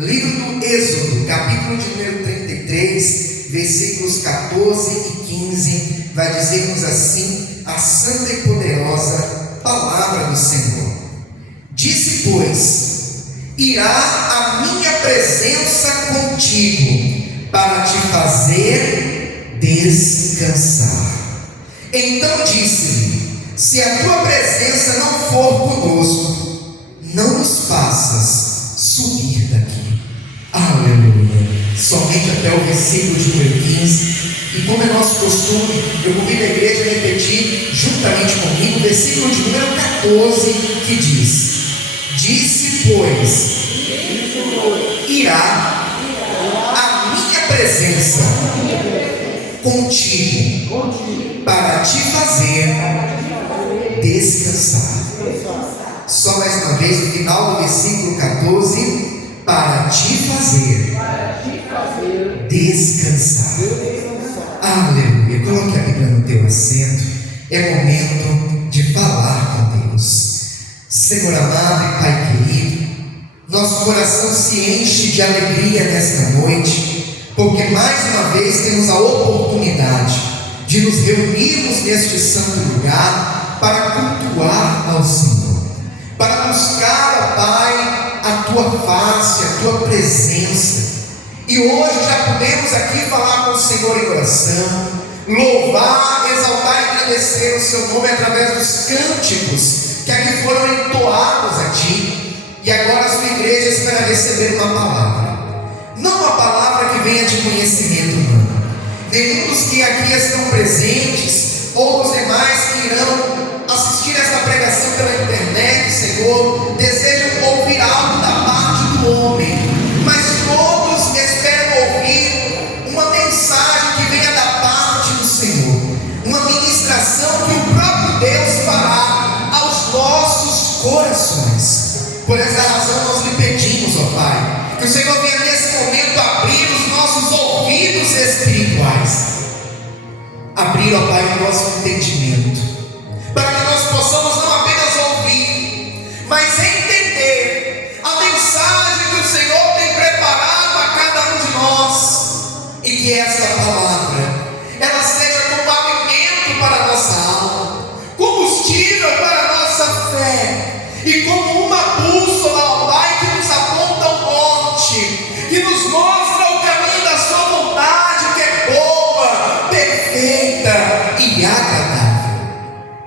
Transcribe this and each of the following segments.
Livro do Êxodo, capítulo de número 33, versículos 14 e 15, vai dizer-nos assim a santa e poderosa palavra do Senhor. Disse, pois, irá a minha presença contigo, para te fazer descansar. Então disse-lhe, se a tua presença não for conosco, não nos faças subir daqui. Aleluia. Somente até o versículo de número 15. E como é nosso costume, eu convido a igreja a repetir juntamente comigo o versículo de número 14, que diz: disse, pois, irá a minha presença contigo, para te fazer descansar. Só mais uma vez, no final do versículo 14, para te fazer descansar. Aleluia. Coloque a Bíblia no teu assento. É momento de falar com Deus. Senhor amado e Pai querido, nosso coração se enche de alegria nesta noite, porque mais uma vez temos a oportunidade de nos reunirmos neste santo lugar para cultuar ao Senhor, para buscar, ó Pai, a Tua face, a Tua presença. E hoje já podemos aqui falar com o Senhor em oração, louvar, exaltar e agradecer o Seu nome através dos cânticos que aqui foram entoados a Ti. E agora a Sua igreja espera receber uma palavra, não uma palavra que venha de conhecimento humano. Nenhum dos que aqui estão presentes ou os demais que irão assistir esta pregação pela internet, Senhor, desejam ouvir algo da parte do homem, mas todos esperam ouvir uma mensagem que venha da parte do Senhor, uma ministração que o próprio Deus fará aos nossos corações. Por essa razão nós lhe pedimos, ó Pai, que o Senhor venha nesse momento abrir os nossos ouvidos espirituais, abrir, ó Pai, o nosso entendimento, para que nós possamos não apenas ouvir, mas entender a mensagem que o Senhor tem preparado a cada um de nós, e que esta palavra, ela seja como alimento para a nossa alma, combustível para a nossa fé, e como uma bússola, ó Pai, que nos aponta o norte, que nos mostra o caminho da Sua vontade, que é boa, perfeita e agradável.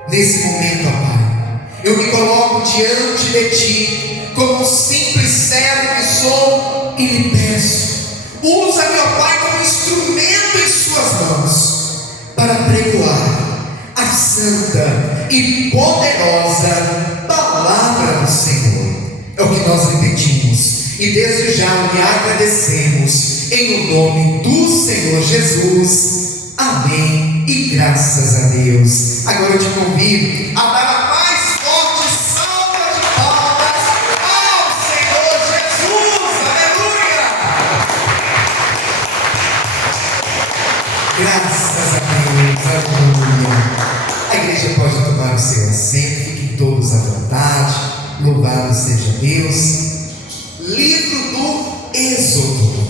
Nesse momento, ó Pai, eu me coloco diante de Ti, como um simples servo que sou, e lhe peço, usa-me, ó Pai, como instrumento em Suas mãos, para pregoar a santa e poderosa palavra do Senhor. É o que nós lhe pedimos, e desde já lhe agradecemos, em o nome do Senhor Jesus. Amém, e graças a Deus. Agora eu te convido a dar a mais forte salva de palmas ao Senhor Jesus. Aleluia! Graças a Deus, aleluia. A igreja pode tomar o seu assento, fiquem todos à vontade, louvado seja Deus. Livro do Êxodo.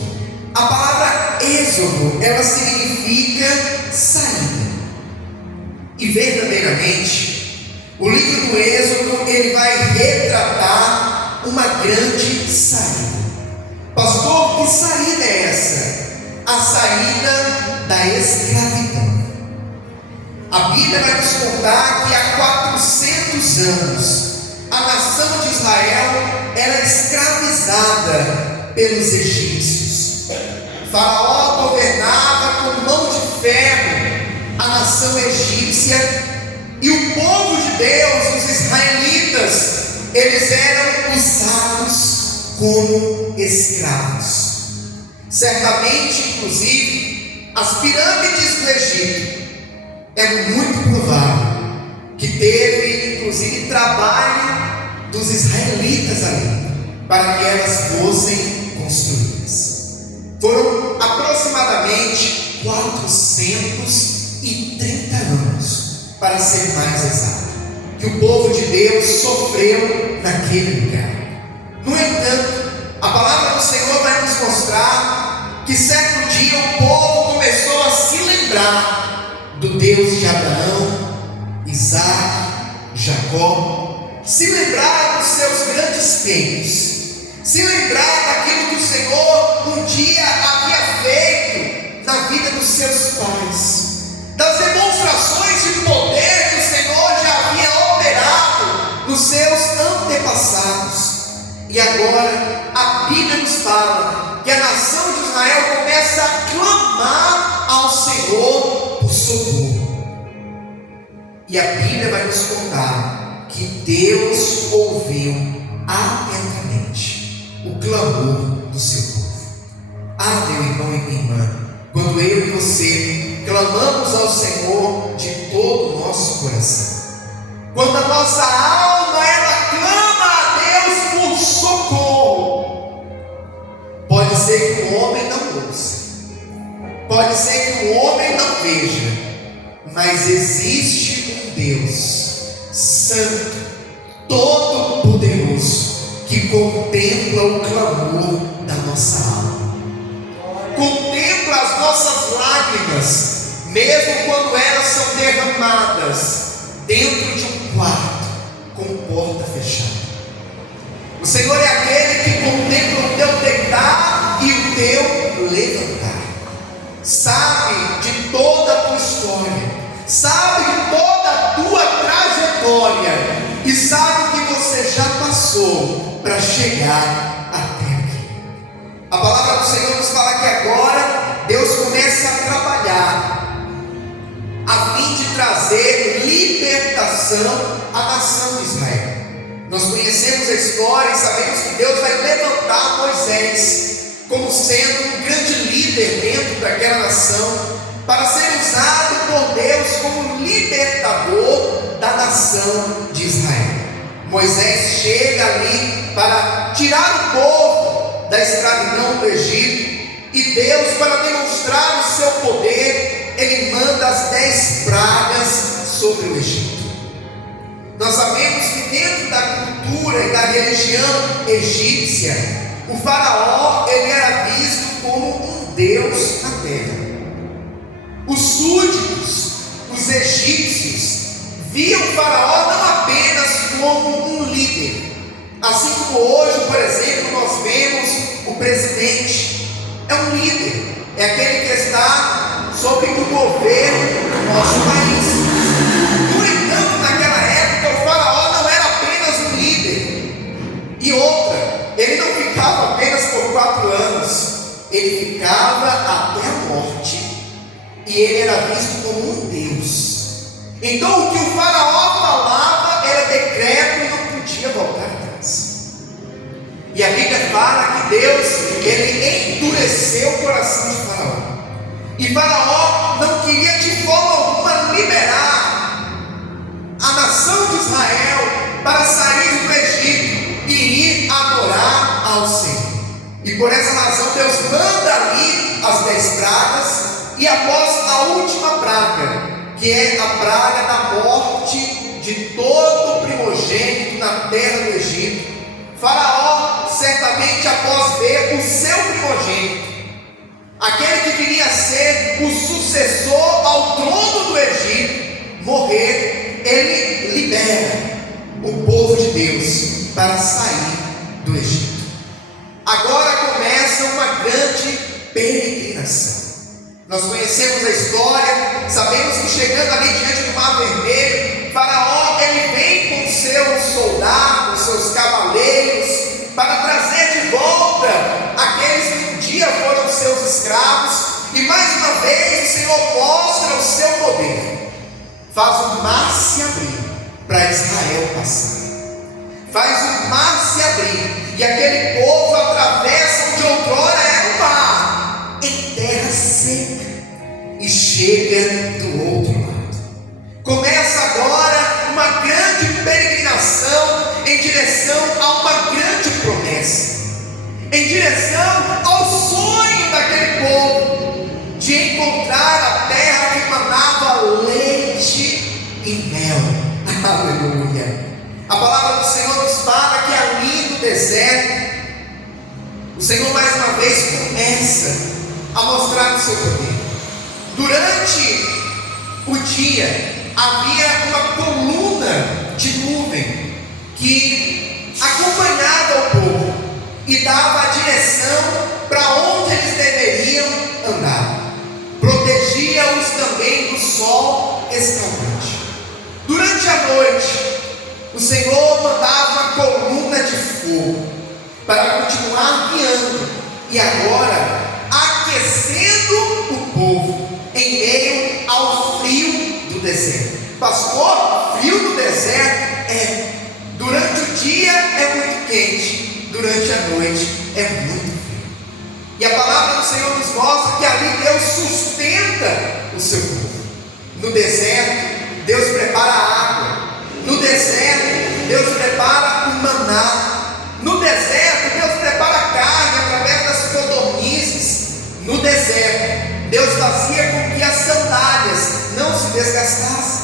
A palavra Êxodo, ela significa saída. E verdadeiramente, o livro do Êxodo, ele vai retratar uma grande saída. Pastor, que saída é essa? A saída da escravidão. A Bíblia vai nos contar que há 400 anos a nação de Israel era escravizada pelos egípcios. Faraó governava com mão de ferro a nação egípcia, e o povo de Deus, os israelitas, eles eram usados como escravos. Certamente, inclusive, as pirâmides do Egito, é muito provável que teve, inclusive, trabalho dos israelitas ali, para que elas fossem construídas. Foram aproximadamente 430 anos, para ser mais exato, que o povo de Deus sofreu naquele lugar. No entanto, A palavra do Senhor vai nos mostrar que certo dia o povo começou a se lembrar do Deus de Abraão, Isaac, Jacó, se lembrar dos seus grandes feitos, se lembrar daquilo que o Senhor um dia havia feito na vida dos seus pais, das demonstrações de poder que o Senhor já havia operado nos seus antepassados. E agora a Bíblia nos fala que a nação de Israel começa a clamar ao Senhor por socorro. E a Bíblia vai nos contar que Deus ouviu atentamente o clamor do seu povo. Ah, meu irmão e minha irmã, quando eu e você clamamos ao Senhor de todo o nosso coração, quando a nossa alma ela clama a Deus por socorro, pode ser que o homem não ouça, pode ser que o homem não veja, mas existe um Deus santo, todo-poderoso, que contempla o clamor da nossa alma, contempla as nossas lágrimas, mesmo quando elas são derramadas dentro de um quarto com porta fechada. O Senhor é aquele que contempla o teu deitar e o teu levantar, sabe de toda a tua história, sabe de toda a tua trajetória e sabe o que você já passou para chegar até aqui. A palavra do Senhor nos fala que agora Deus começa a trabalhar a fim de trazer libertação à nação de Israel. Nós conhecemos a história e sabemos que Deus vai levantar Moisés como sendo um grande líder dentro daquela nação, para ser usado por Deus como libertador da nação de Israel. Moisés chega ali para tirar o povo da escravidão do Egito, e Deus, para demonstrar o seu poder, ele manda as 10 pragas sobre o Egito. Nós sabemos que dentro da cultura e da religião egípcia, o faraó ele era visto como um deus na terra. Os súditos, os egípcios, viam o faraó não apenas como um líder, assim como hoje, por exemplo, nós vemos o presidente, é um líder, é aquele que está sobre o governo do nosso país. No entanto, naquela época, o faraó não era apenas um líder. E outra, ele não ficava apenas por 4 anos, ele ficava até a morte, e ele era visto como um Deus. Então o que o faraó falava era decreto e não podia voltar atrás. E a Bíblia fala que Deus, ele endureceu o coração de faraó, e faraó não queria de forma alguma liberar a nação de Israel para sair do Egito e ir adorar ao Senhor. E por essa razão Deus manda ali as 10 pragas, e após a última praga, que é a praga da morte de todo o primogênito na terra do Egito, faraó, certamente após ver o seu primogênito, aquele que viria a ser o sucessor ao trono do Egito, morrer, ele libera o povo de Deus para sair do Egito. Agora começa uma grande peregrinação. Nós conhecemos a história, sabemos que chegando ali diante do Mar Vermelho, faraó ele vem com seus soldados, seus cavaleiros, para trazer de volta aqueles que um dia foram seus escravos, e mais uma vez o Senhor mostra o seu poder, faz o mar se abrir para Israel passar, faz o mar se abrir, e aquele povo atravessa onde outrora era o mar, em terra seca, e chega do outro lado. Começa agora uma grande peregrinação em direção a uma grande promessa, em direção ao sonho daquele povo de encontrar a terra que manava leite e mel. Aleluia! A palavra do Senhor nos fala que ali no deserto Senhor mais uma vez começa a mostrar o seu poder. Durante o dia havia uma coluna de nuvem que acompanhava o povo e dava a direção para onde eles deveriam andar. Protegia-os também do sol escaldante. Durante a noite, o Senhor mandava uma coluna de fogo para continuar guiando e agora aquecendo o povo em meio ao frio do deserto. Pastor, frio do deserto é. Durante o dia é muito quente, durante a noite é muito frio. E a palavra do Senhor nos mostra que ali Deus sustenta o seu povo. No deserto, Deus prepara a água. No deserto, Deus prepara o maná. No deserto, Deus prepara a carne através das codornizes. No deserto, Deus fazia com que as sandálias não se desgastassem,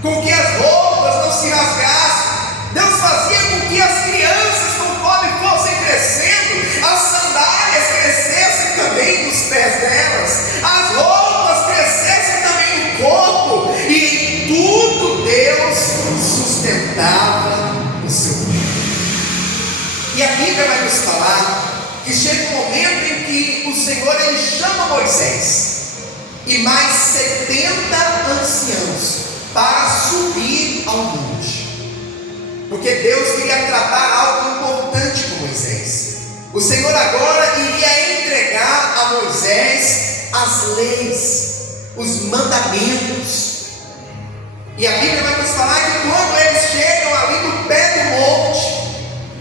com que as roupas não se rasgassem. Deus fazia com que as crianças, conforme fossem crescendo, as sandálias crescessem também nos pés delas, as roupas crescessem também no corpo, e em tudo Deus sustentava o seu povo. E a Bíblia vai nos falar que chega um momento em que o Senhor ele chama Moisés e mais 70 anciãos para subir ao monte, porque Deus queria tratar algo importante com Moisés. O Senhor agora iria entregar a Moisés as leis, os mandamentos. E a Bíblia vai nos falar que quando eles chegam ali no pé do monte,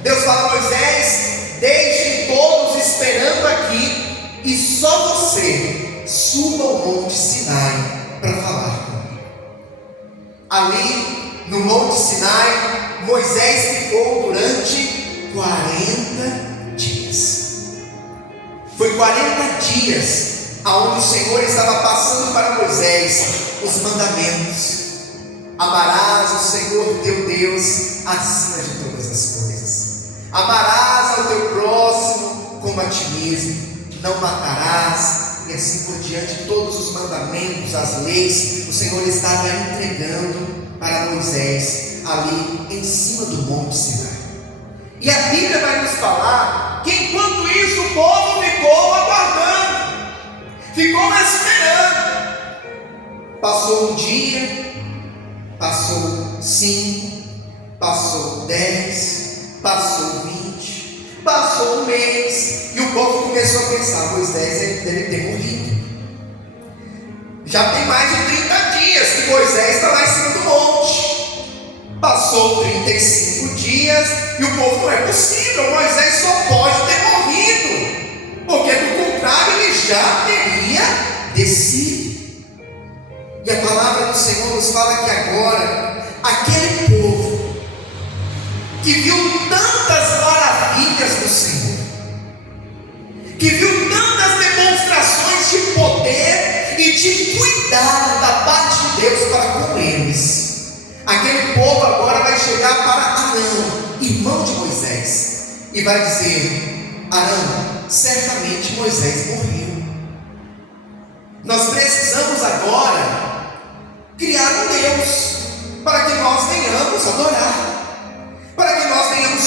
Deus fala a Moisés: deixem todos esperando aqui e só você suba ao monte Sinai para falar comigo. Ali no monte Sinai, Moisés ficou durante 40 dias. Foi 40 dias aonde o Senhor estava passando para Moisés os mandamentos. Amarás o Senhor teu Deus acima de todas as coisas. Amarás ao teu próximo como a ti mesmo. Não matarás, e assim por diante. Todos os mandamentos, as leis, o Senhor estava entregando para Moisés ali em cima do monte Sinai. E a Bíblia vai nos falar que enquanto isso o povo ficou aguardando, ficou esperando. Passou um dia, passou 5, passou 10, passou 20, passou um mês, e o povo começou a pensar: Moisés deve ter morrido. Já tem mais de 30 dias que Moisés está lá em cima do monte. Passou 35 dias e o povo: não é possível, Moisés só pode ter morrido, porque do contrário ele já teria descido. E a palavra do Senhor nos fala que agora aquele povo que viu tantas maravilhas do Senhor, que viu tantas demonstrações de poder e de cuidado da parte de Deus para com eles, aquele povo agora vai chegar para Arão, irmão de Moisés, e vai dizer: Arão, certamente Moisés morreu. Nós precisamos agora criar um Deus para que nós venhamos adorar, para que nós venhamos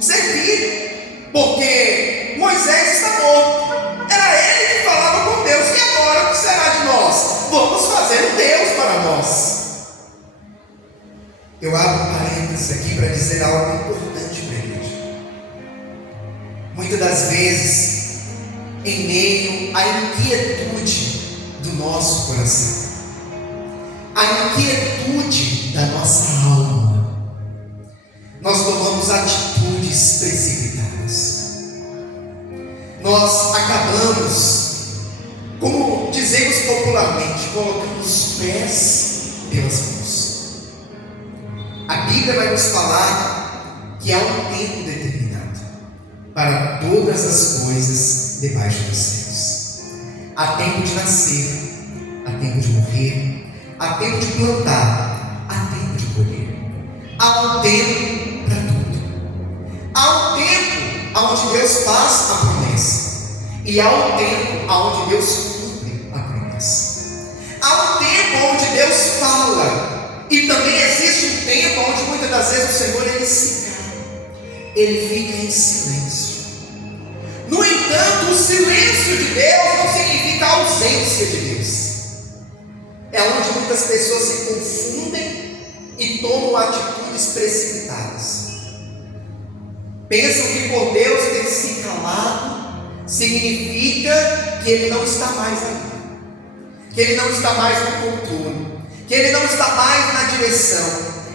servir, porque Moisés está morto. Era ele que falava com Deus, e agora o que será de nós? Vamos fazer um Deus para nós. Eu abro parênteses aqui para dizer algo importante para a igreja. Muitas das vezes, em meio à inquietude do nosso coração, a inquietude da nossa alma, nós tomamos atitudes precipitadas. Nós acabamos, como dizemos popularmente, colocando os pés pelas mãos. A Bíblia vai nos falar que há um tempo determinado para todas as coisas debaixo dos céus. Há tempo de nascer, há tempo de morrer, há tempo de plantar, há tempo de colher. Há um tempo para tudo. Há um tempo onde Deus faz a promessa, e há um tempo onde Deus cumpre a promessa. Há um tempo onde Deus fala, e também existe um tempo onde muitas das vezes o Senhor ele se cala, ele fica em silêncio. No entanto, o silêncio de Deus não significa a ausência de Deus. É onde muitas pessoas se confundem e tomam atitudes precipitadas. Pensam que por Deus ter se calado significa que Ele não está mais ali, que Ele não está mais no controle, que Ele não está mais na direção,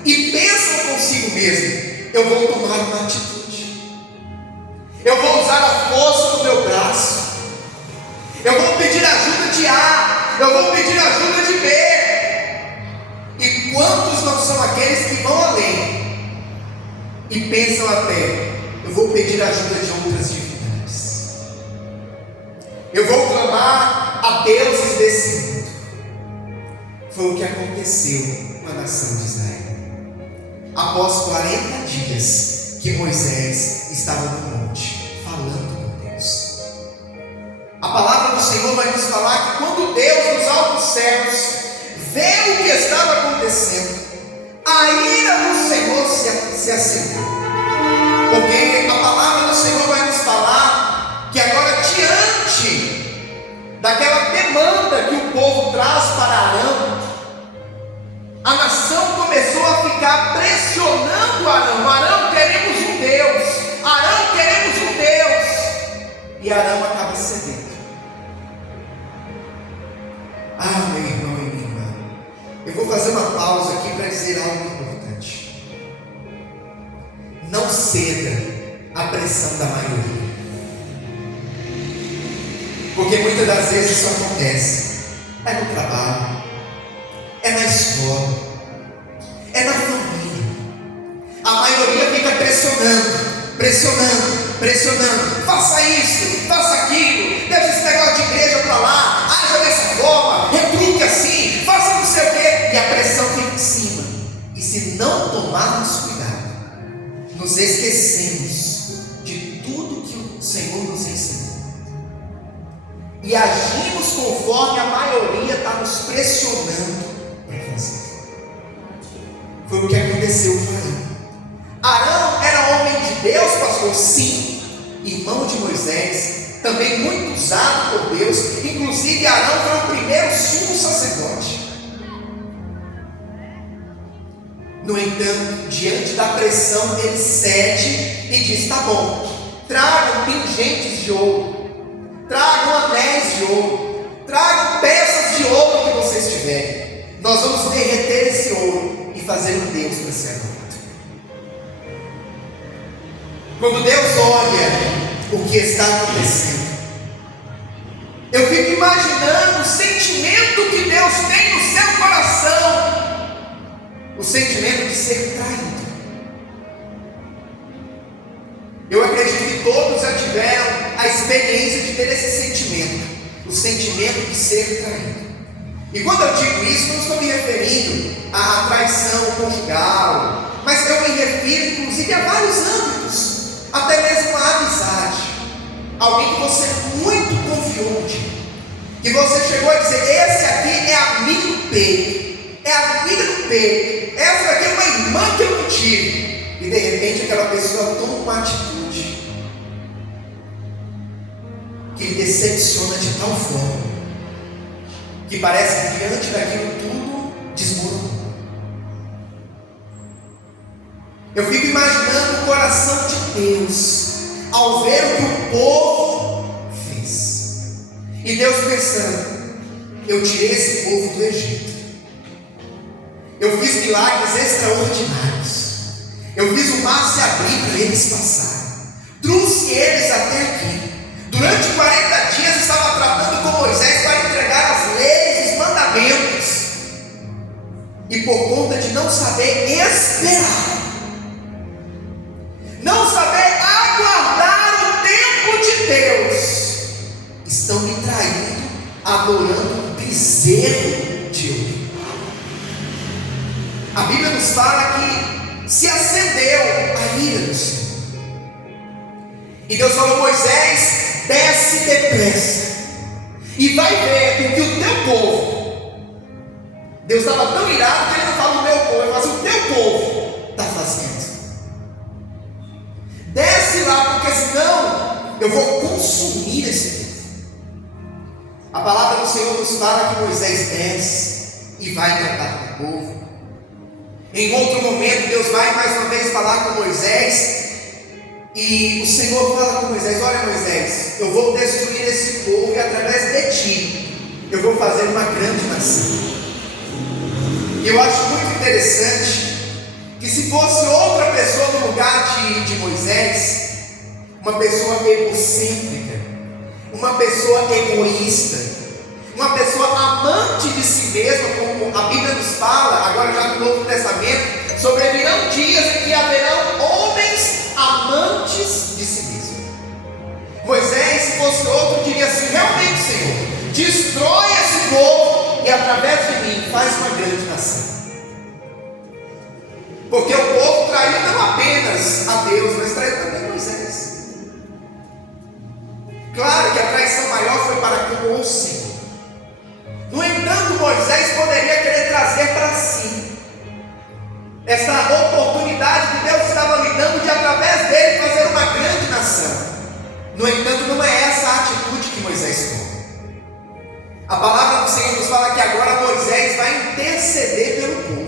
e pensam consigo mesmo: eu vou tomar uma atitude, eu vou usar a força do meu braço, eu vou pedir ajuda de A, eu vou pedir ajuda de B. E quantos não são aqueles que vão além e pensam até: eu vou pedir ajuda de outras divindades, eu vou clamar a deuses desse mundo. Foi o que aconteceu com a nação de Israel. Após 40 dias que Moisés estava no monte falando com Deus, a palavra do Senhor vai nos falar que quando Deus nos altos céus vê o que estava acontecendo, a ira do Senhor se acendeu. Porque a palavra do Senhor vai nos falar que agora, diante daquela demanda que o povo traz para Arão, a nação começou a ficar pressionando Arão: Arão, queremos um Deus, Arão, queremos um Deus. E Arão acaba cedendo. Ah, meu irmão e minha irmã, eu vou fazer uma pausa aqui para dizer algo importante. Não ceda à pressão da maioria, porque muitas das vezes isso acontece. É no trabalho, é na escola, é na família. A maioria fica pressionando. Faça isso, faça aquilo, deixa esse negócio de igreja para lá, haja dessa forma, retruque assim, faça não sei o quê. E a pressão fica em cima. E se não tomarmos cuidado, nos esquecemos de tudo que o Senhor nos ensinou e agimos conforme a maioria está nos pressionando para fazer. Foi o que aconteceu com Arão. Arão era homem de Deus, pastor? Sim, irmão de Moisés, também muito usado por Deus. Inclusive Arão foi o primeiro sumo sacerdote. No entanto, diante da pressão, ele cede e diz: tá bom, tragam pingentes de ouro, tragam anéis de ouro, tragam peças de ouro que vocês tiverem. Nós vamos derreter esse ouro e fazer um Deus para ser adorado. Quando Deus olha o que está acontecendo, eu fico imaginando o sentimento que Deus tem no seu coração, o sentimento de ser traído. Eu acredito que todos já tiveram a experiência de ter esse sentimento, o sentimento de ser traído. E quando eu digo isso, não estou me referindo à traição conjugal, mas eu me refiro inclusive a vários âmbitos, até mesmo a amizade. Alguém que você muito confiou de, que você chegou a dizer: esse aqui é amigo do peito, é amiga do peito, essa aqui é uma irmã que eu não tive. E de repente aquela pessoa toma uma atitude que lhe decepciona de tal forma que parece que diante daquilo tudo desmoronou. Eu fico imaginando o coração de Deus ao ver o que o povo fez, e Deus pensando: eu tirei esse povo do Egito, eu fiz milagres extraordinários, eu fiz o mar se abrir para eles passarem, trouxe eles até aqui. Durante 40 dias estava tratando com Moisés para entregar as leis, os mandamentos, e por conta de não saber esperar, não saber aguardar o tempo de Deus, estão me traindo, adorando um bezerro de ouro. A Bíblia nos fala que se acendeu a ira do Senhor. E Deus falou: Moisés, desce depressa e vai ver o que o teu povo, Deus estava tão irado que ele não fala o meu povo, ele fala assim: o teu povo está fazendo. Desce lá, porque senão eu vou consumir esse povo. A palavra do Senhor nos fala que Moisés desce e vai tratar com o povo. Em outro momento, Deus vai mais uma vez falar com Moisés, e o Senhor fala com Moisés: olha, Moisés, eu vou destruir esse povo e através de ti eu vou fazer uma grande nação. E eu acho muito interessante que, se fosse outra pessoa no lugar de Moisés, uma pessoa egocêntrica, uma pessoa egoísta, uma pessoa amante de si mesma, como a Bíblia nos fala, agora já no Novo Testamento, sobrevirão dias em que haverão homens amantes de si mesmo. Moisés, se fosse outro, diria assim: realmente, Senhor, destrói esse povo e através de mim faz uma grande nação. Porque o povo traiu não apenas a Deus, mas traiu também Moisés. Claro que a traição maior foi para com o Senhor. No entanto, Moisés poderia querer trazer para si esta oportunidade que Deus estava lhe dando de, através dele, fazer uma grande nação. No entanto, não é essa a atitude que Moisés toma. A palavra do Senhor nos fala que agora Moisés vai interceder pelo povo.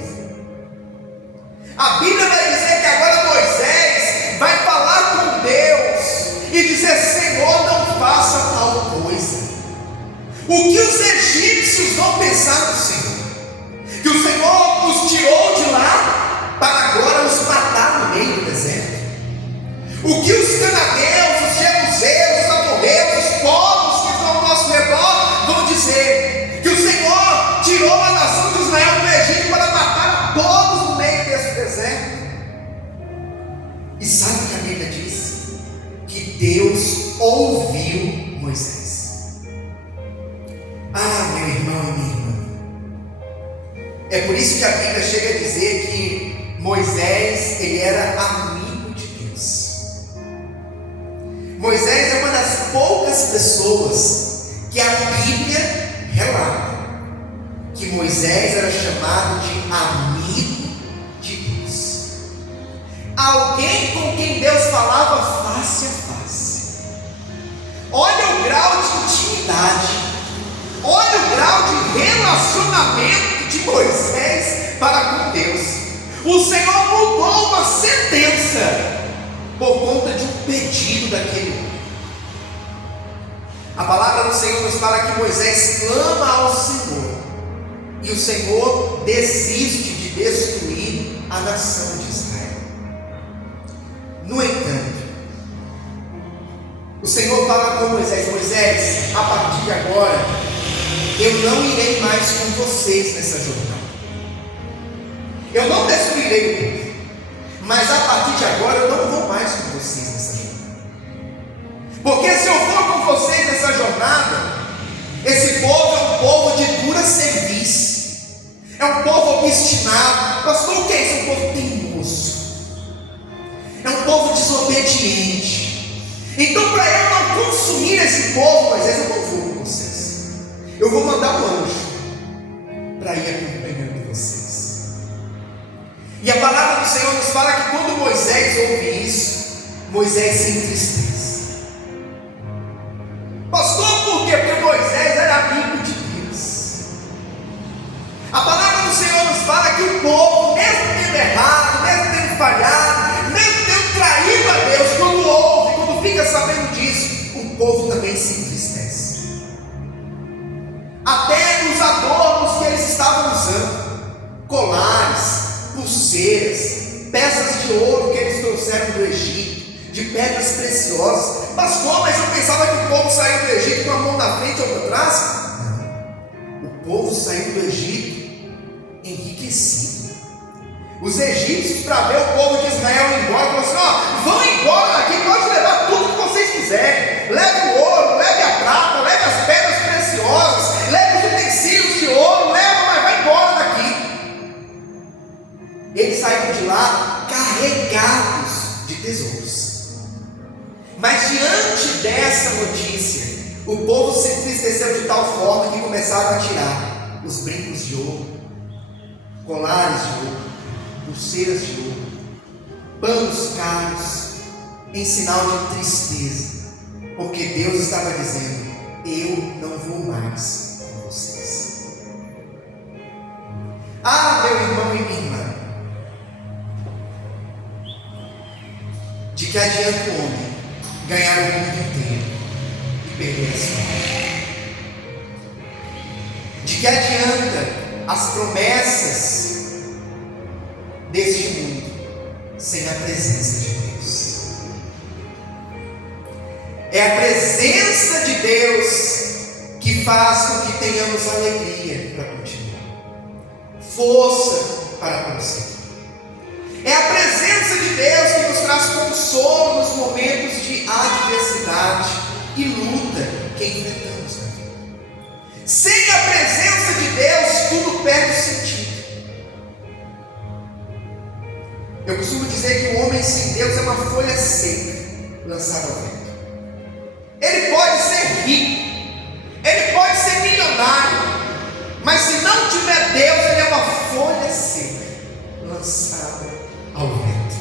A Bíblia vai dizer que agora Moisés vai falar com Deus e dizer: Senhor, não faça tal coisa. O que os egípcios vão pensar do Senhor? Que o Senhor os tirou de lá para agora os matar no meio do deserto? O que os cananeus, os jebuseus, os amorreus, os povos que estão ao nosso redor vão dizer? Que o Senhor tirou a nação de Israel do Egito para matar a todos no meio desse deserto? E sabe o que a Bíblia diz? Que Deus ouviu Moisés. Ah, meu irmão e minha irmã, é por isso que a Bíblia chega a dizer que Moisés, ele era amigo de Deus. Moisés é uma das poucas pessoas que a Bíblia relata que Moisés era chamado de amigo de Deus, alguém com quem Deus falava face a face. Olha o grau de intimidade, olha o grau de relacionamento de Moisés para com Deus. O Senhor mudou uma sentença por conta de um pedido daquele homem. A palavra do Senhor nos fala que Moisés clama ao Senhor, e o Senhor desiste de destruir a nação de Israel. No entanto, o Senhor fala com Moisés: Moisés, a partir de agora eu não irei mais com vocês nessa jornada. Eu não destruirei o povo, mas a partir de agora eu não vou mais com vocês nessa jornada. Porque se eu for com vocês nessa jornada, esse povo é um povo de dura serviço, é um povo obstinado. Pastor, o que é isso? É um povo teimoso, é um povo desobediente. Então, para eu não consumir esse povo, Moisés, eu não vou com vocês. Eu vou mandar um anjo para ir acompanhando vocês. E a palavra do Senhor nos fala que quando Moisés ouve isso, Moisés se entristece. Pastor, por quê? Porque Moisés era amigo de Deus. A palavra do Senhor nos fala que o povo, mesmo tendo errado, mesmo tendo falhado, mesmo tendo traído a Deus, quando ouve, quando fica sabendo disso, o povo também se entristece. Até nos adornos que eles estavam usando, colares, pulseiras, peças de ouro que eles trouxeram do Egito, de pedras preciosas. Pastor, mas eu pensava que o povo saiu do Egito com a mão na frente ou atrás? Não, o povo saiu do Egito enriquecido. Os egípcios, para ver o povo de Israel ir embora, falaram assim: vão embora daqui, pode levar tudo que vocês quiserem, leve o ouro, leve a prata, leve as pedras preciosas, leve os utensílios de ouro, leva, mas vai embora daqui. Eles saíram de lá carregados de tesouros, mas povo se entristeceu de tal forma que começaram a tirar os brincos de ouro, colares de ouro, pulseiras de ouro, panos caros, em sinal de tristeza, porque Deus estava dizendo: eu não vou mais com vocês. Ah, meu irmão e minha irmã, de que adianta o homem ganhar o mundo inteiro e perder a sua alma? De que adianta as promessas deste mundo sem a presença de Deus? É a presença de Deus que faz com que tenhamos alegria para continuar, força para prosseguir. É a presença de Deus que nos traz consolo nos momentos de adversidade e luta que enfrentamos na vida. Sem a presença de Deus, tudo perde sentido. Eu costumo dizer que o homem sem Deus é uma folha seca lançada ao vento. Ele pode ser rico, ele pode ser milionário, mas se não tiver Deus, ele é uma folha seca lançada ao vento.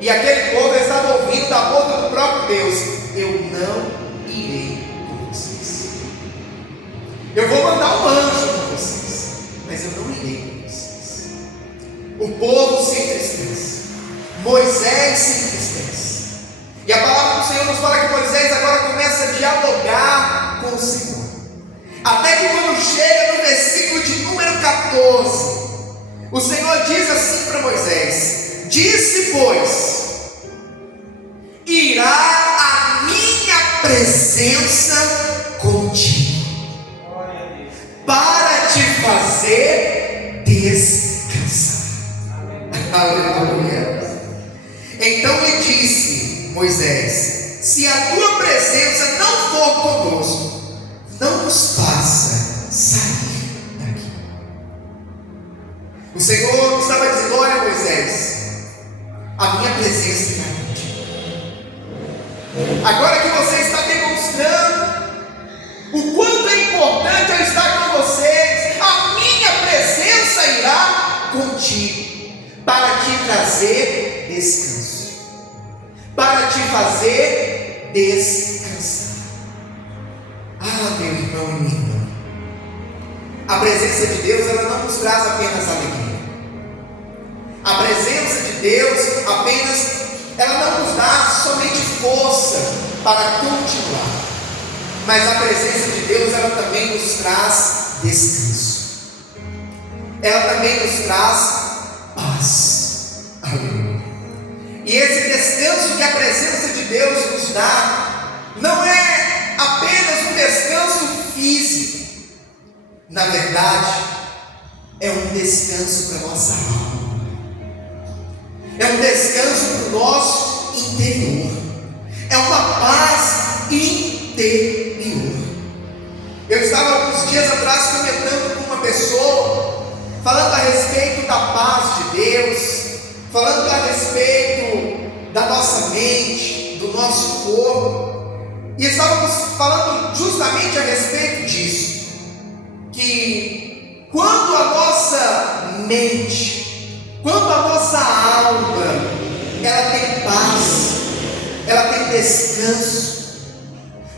E aquele povo estava ouvindo da boca do próprio Deus: eu não irei com vocês. Eu vou mandar um anjo com vocês, mas eu não irei com vocês. O povo se entristece, Moisés se entristece. E a palavra do Senhor nos fala que Moisés agora começa a dialogar com o Senhor. Até que quando chega no versículo de número 14, o Senhor diz assim para Moisés: disse, pois, irá a minha presença contigo, para te fazer descansar. Aleluia. Então lhe disse Moisés: se a tua presença não for conosco, não nos faça sair daqui. O Senhor estava dizendo: olha, Moisés, a minha presença irá contigo. Agora que você está demonstrando o quanto é importante eu estar com vocês, a minha presença irá contigo, para te trazer descanso, para te fazer descansar. Ah, meu irmão e minha irmã, a presença de Deus, ela não nos traz apenas alegria. A presença de Deus ela não nos dá somente força para continuar, mas a presença de Deus, ela também nos traz descanso. Ela também nos traz paz. Aleluia. E esse descanso que a presença de Deus nos dá não é apenas um descanso físico. Na verdade, é um descanso para a nossa alma. É um descanso para o nosso interior. É uma paz interior. Eu estava alguns dias atrás comentando com uma pessoa, falando a respeito da paz de Deus, falando a respeito da nossa mente, do nosso corpo, e estávamos falando justamente a respeito disso, que quando a nossa mente, quando a nossa alma, ela tem paz, ela tem descanso,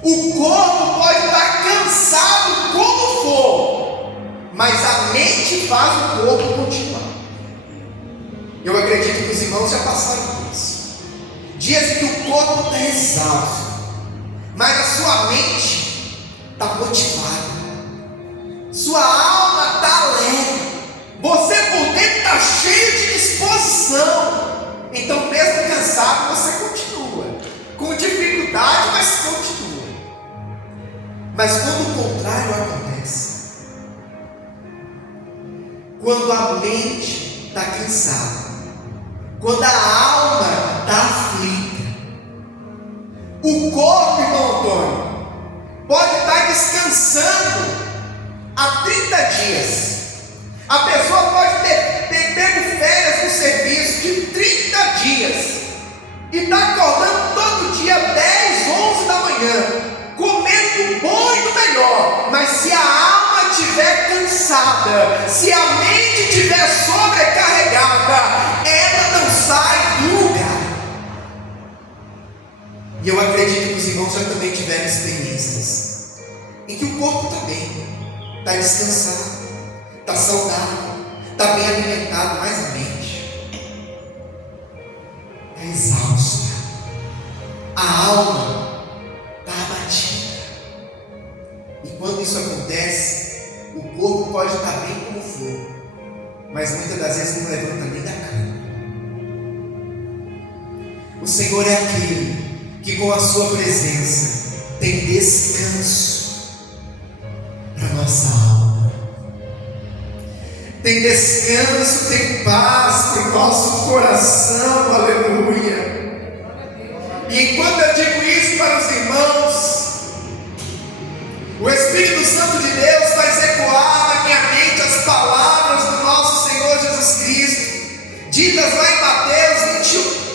o corpo pode estar cansado como for, mas a mente faz o corpo continuar. Eu acredito que os irmãos já passaram por isso. Dias em que o corpo está exausto, mas a sua mente está motivada, sua alma está alegre, você por dentro está cheio de disposição. Então, mesmo cansado, você continua, com dificuldade, mas continua. Mas quando o contrário acontece, quando a mente está cansada, quando a alma está aflita, o corpo, irmão Antônio, pode estar descansando há 30 dias. A pessoa pode ter pego férias no serviço de 30 dias e está acordando todo dia 10, 11 da manhã, comendo cansada, se a mente estiver sobrecarregada, ela não sai do lugar. E eu acredito que os irmãos já também tiveram experiências em que o corpo está bem, está descansado, está saudável, está bem alimentado, mas a mente está exausta, a alma está abatida. E quando isso acontece, o corpo pode estar bem como for, mas muitas das vezes não levanta nem da cama. O Senhor é aquele que com a sua presença tem descanso para nossa alma, tem descanso, tem paz para o nosso coração, aleluia. E enquanto eu digo isso para os irmãos, o Espírito Santo de Deus faz ecoar na minha mente as palavras do nosso Senhor Jesus Cristo, ditas lá em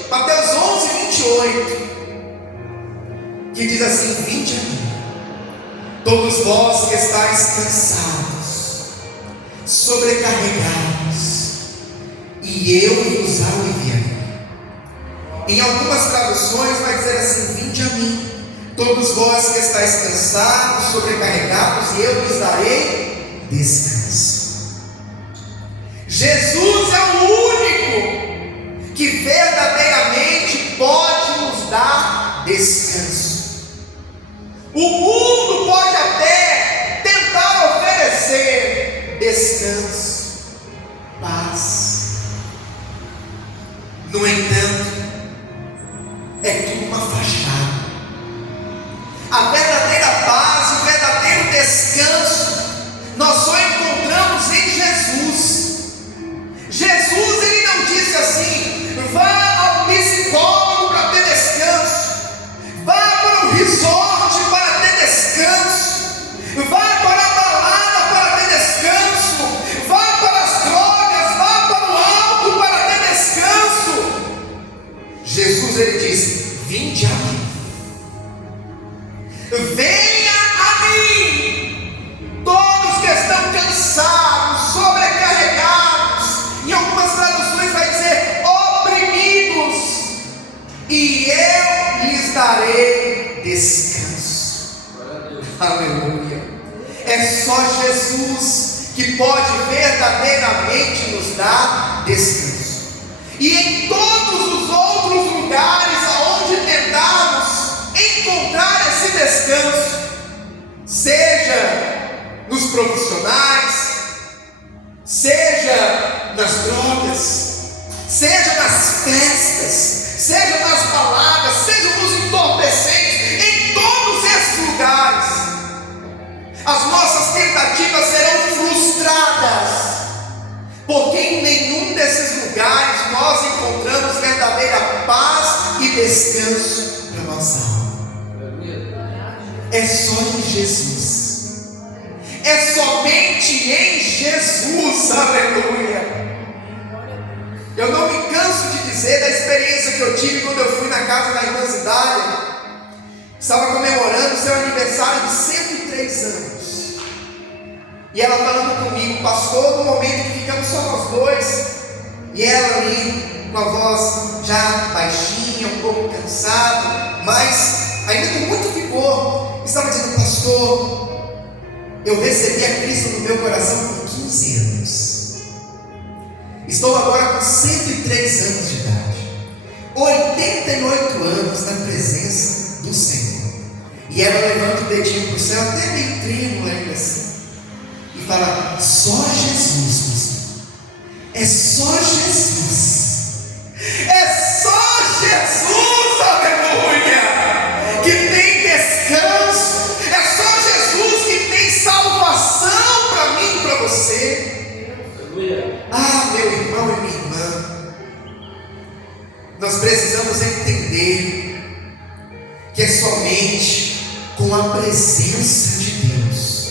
Mateus 11, 28, que diz assim: vinde a mim, todos vós que estáis cansados, sobrecarregados, e eu vos aliviarei. Em algumas traduções vai dizer assim: vinde a mim, todos vós que estáis cansados, sobrecarregados, e eu lhes darei descanso. Jesus é o único que verdadeiramente pode nos dar descanso. O mundo pode até tentar oferecer descanso, paz. No entanto, é tudo uma fachada. A verdadeira paz, o verdadeiro descanso, nós só encontramos em Jesus. Jesus, ele não disse assim: vá ao psicólogo para ter descanso, vá para o resort para ter descanso, vá para a balada para ter descanso, vá para as drogas, vá para o álcool para ter descanso. Jesus, ele disse: vinde a mim, venha a mim, todos que estão cansados, sobrecarregados, em algumas traduções vai dizer oprimidos, e eu lhes darei descanso. Aleluia. É só Jesus que pode verdadeiramente nos dar descanso. E em todos os outros lugares aonde tentarmos encontrar esse descanso, seja nos profissionais, seja nas drogas, seja nas festas, seja nas baladas, seja nos entorpecentes, em todos esses lugares, as nossas tentativas serão frustradas, porque em nenhum desses lugares nós encontramos verdadeira paz e descanso para nossa alma. É só em Jesus, é somente em Jesus, aleluia. Eu não me canso de dizer da experiência que eu tive quando eu fui na casa da irmã Zidália. Estava comemorando seu aniversário de 103 anos, e ela falando comigo: pastor, no momento que ficamos só nós dois, e ela ali com a voz já baixinha, um pouco cansada, mas ainda com muito vigor, estava dizendo: pastor, eu recebi a Cristo no meu coração com 15 anos, estou agora com 103 anos de idade, 88 anos na presença do Senhor. E ela levanta o dedinho para o céu, até meio trêmula ainda assim, e fala: só Jesus, pastor, é só Jesus, é só Jesus, aleluia, que tem descanso, é só Jesus que tem salvação para mim e para você. Ah, meu irmão e minha irmã, nós precisamos entender que é somente com a presença de Deus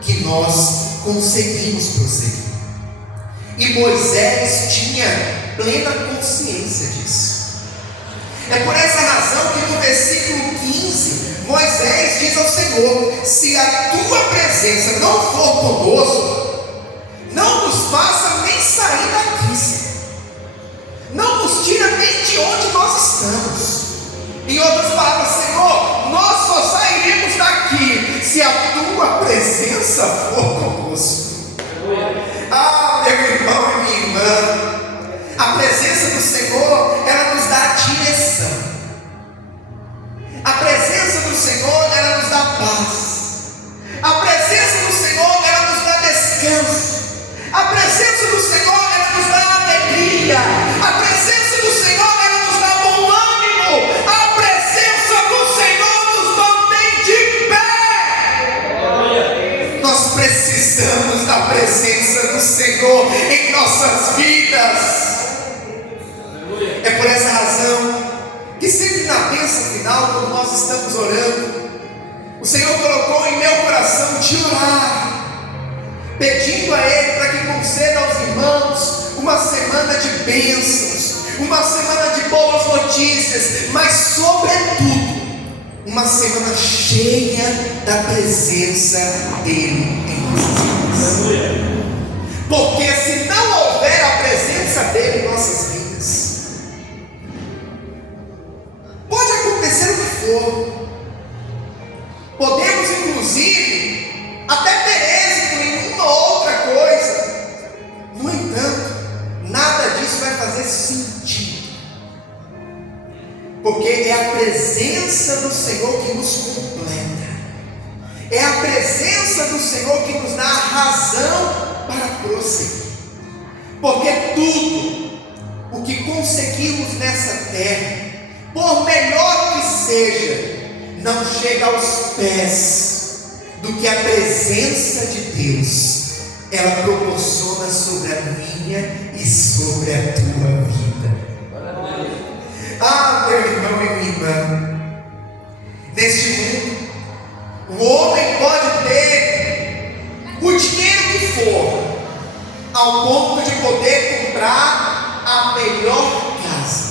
que nós conseguimos prosseguir. E Moisés tinha plena consciência disso. É por essa razão que no versículo 15, Moisés diz ao Senhor: se a tua presença não for conosco, faça nem sair daqui, Senhor. Não nos tira nem de onde nós estamos. Em outras palavras, Senhor, nós só sairemos daqui se a tua presença for conosco. Ah, meu irmão e minha irmã, a presença do Senhor, ela nos dá direção. A presença do Senhor, ela nos dá paz. A presença do Senhor, ela nos dá descanso. A presença do Senhor, ela nos dá alegria. A presença do Senhor, ela nos dá bom ânimo. A presença do Senhor nos mantém de pé. Nós precisamos da presença do Senhor em nossas vidas. É por essa razão que sempre na bênção final, quando nós estamos orando, o Senhor colocou em meu coração de orar, pedindo a Ele para que conceda aos irmãos uma semana de bênçãos, uma semana de boas notícias, mas sobretudo, uma semana cheia da presença dEle em nossas vidas. Porque se não houver a presença dEle em nossas vidas, pode acontecer o que for. Podemos inclusive até ter êxito em uma ou outra coisa. No entanto, nada disso vai fazer sentido. Porque é a presença do Senhor que nos completa. É a presença do Senhor que nos dá a razão para prosseguir. Porque tudo o que conseguimos nessa terra, por melhor que seja, não chega aos pés do que a presença de Deus ela proporciona sobre a minha e sobre a tua vida. Ah, meu irmão e minha irmã, neste mundo, o homem pode ter o dinheiro que for, ao ponto de poder comprar a melhor casa.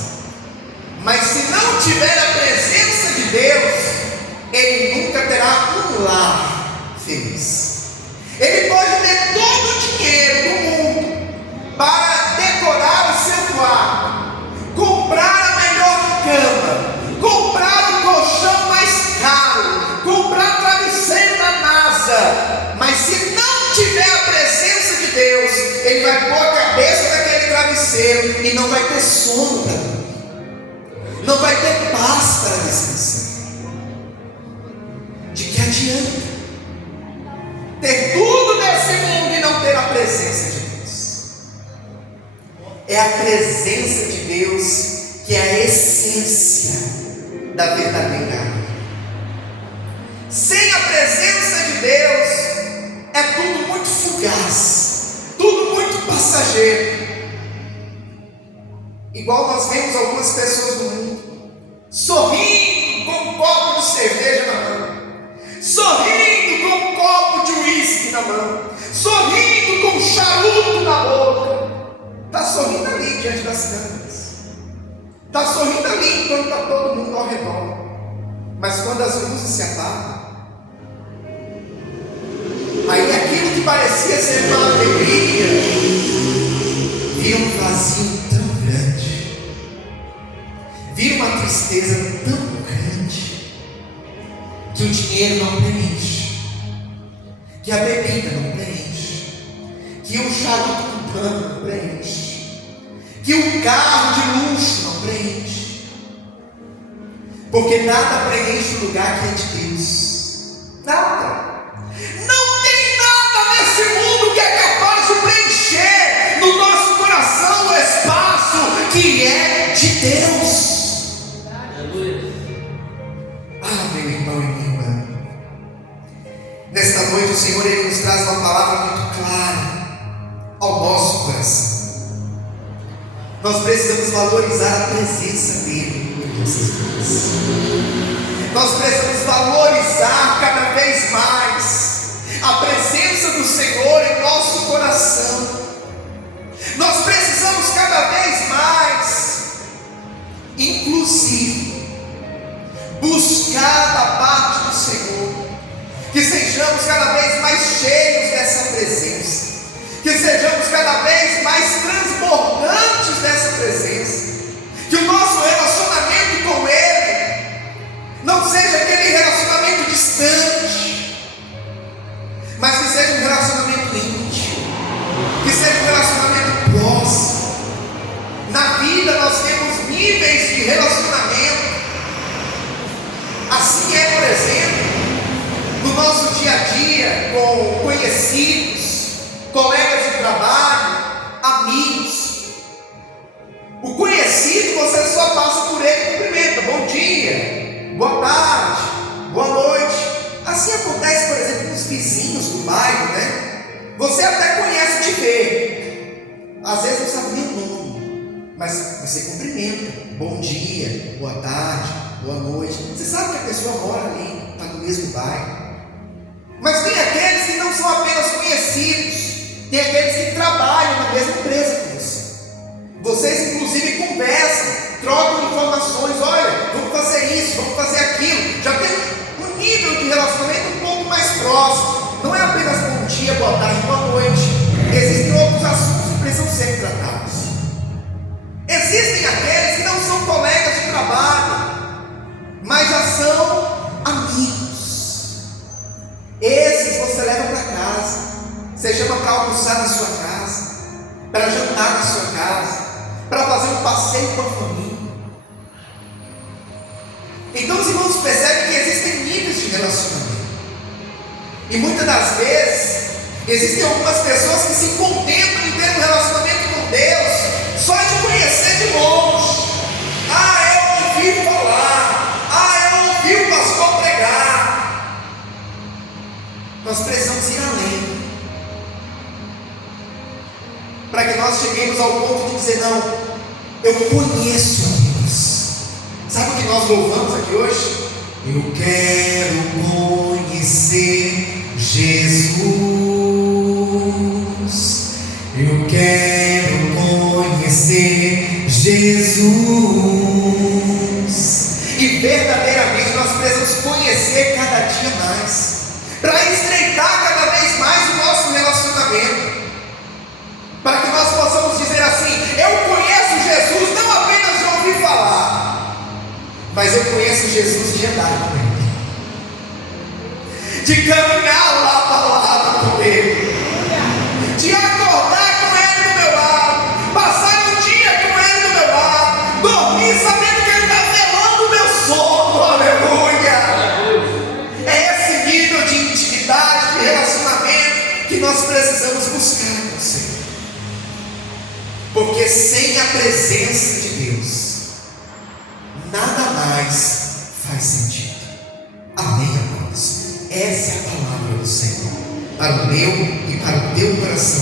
Mas se não tiver a presença de Deus, ele nunca terá um lar feliz. Ele pode ter todo o dinheiro do mundo para decorar o seu quarto, comprar a melhor cama, comprar o colchão mais caro, comprar o travesseiro da NASA. Mas se não tiver a presença de Deus, ele vai pôr a cabeça naquele travesseiro e não vai ter sono para dormir. Não vai ter paz para descansar. De que adianta ter tudo nesse mundo e não ter a presença de Deus? É a presença de Deus que é a essência da verdadeira vida. Sem a presença de Deus é tudo muito fugaz, tudo muito passageiro. Igual nós vemos algumas pessoas no mundo sorrindo com um copo de cerveja na mão, sorrindo com um copo de uísque na mão, sorrindo com um charuto na boca. Está sorrindo ali diante das câmeras, está sorrindo ali enquanto está todo mundo ao redor. Mas quando as luzes se apagam, aí aquilo que parecia ser uma alegria vira um vazio tão grande, vira uma tristeza tão grande, que o dinheiro não preenche, que a bebida não preenche, que o charuto cubano não preenche, que o carro de luxo não preenche, porque nada preenche o lugar que é de Deus. Nada. Não tem nada nesse mundo que é capaz de preencher no nosso coração o espaço que é de Deus. Ah, meu irmão e minha irmã, nesta noite o Senhor Ele nos traz uma palavra muito clara ao nosso coração. Nós precisamos valorizar a presença dEle em nossas vidas. Nós precisamos valorizar cada vez mais a presença do Senhor em nosso coração. Nós precisamos cada vez mais, inclusive, buscar da parte do Senhor, que sejamos cada vez mais cheios dessa presença, que sejamos sejamos cada vez mais transbordantes dessa presença, que o nosso relacionamento com Ele não seja aquele relacionamento distante, mas que seja um relacionamento íntimo, que seja um relacionamento próximo. Na vida nós temos níveis de relacionamento. Assim é, por exemplo, no nosso dia a dia, com conhecidos, colegas de trabalho, amigos. O conhecido, você só passa por ele e cumprimenta: bom dia, boa tarde, boa noite. Assim acontece, por exemplo, com os vizinhos do bairro, né? Você até conhece de ver, às vezes não sabe nem o nome, mas você cumprimenta: bom dia, boa tarde, boa noite. Você sabe que a pessoa mora ali, está no mesmo bairro. Mas tem aqueles que não são apenas conhecidos, tem aqueles que trabalham na mesma empresa que você. Vocês inclusive conversam, trocam informações: olha, vamos fazer isso, vamos fazer aquilo. Já tem um nível de relacionamento um pouco mais próximo. Não é apenas bom dia, boa tarde, boa noite. Existem outros assuntos que precisam ser tratados. Existem aqueles que não são colegas de trabalho, mas já são amigos. Esses você leva para casa, você chama para almoçar na sua casa, para jantar na sua casa, para fazer um passeio com a família. Então os irmãos percebem que existem níveis de relacionamento, e muitas das vezes existem algumas pessoas que se contentam em ter um relacionamento com Deus só de conhecer de longe. Eu ouvi falar, eu ouvi o pastor pregar. Nós precisamos ir além, para que nós cheguemos ao ponto de dizer: não, eu conheço a Deus. Sabe o que nós louvamos aqui hoje? Eu quero conhecer Jesus, eu quero conhecer Jesus. E verdadeiramente nós precisamos conhecer cada dia mais, para estreitar cada vez mais o nosso relacionamento, para que nós possamos dizer assim: eu conheço Jesus não apenas de ouvir falar, mas eu conheço Jesus de andar com Ele, de caminhar lá palavra com Ele, de acordar com Ele do meu lado, passar um dia com Ele do meu lado, dormir sabendo que Ele está velando o meu sono. Aleluia! É esse nível de intimidade, de relacionamento que nós precisamos buscar com o Senhor, porque sem a presença de Deus nada mais faz sentido. Amém, amados? Essa é a palavra do Senhor para o meu e para o teu coração.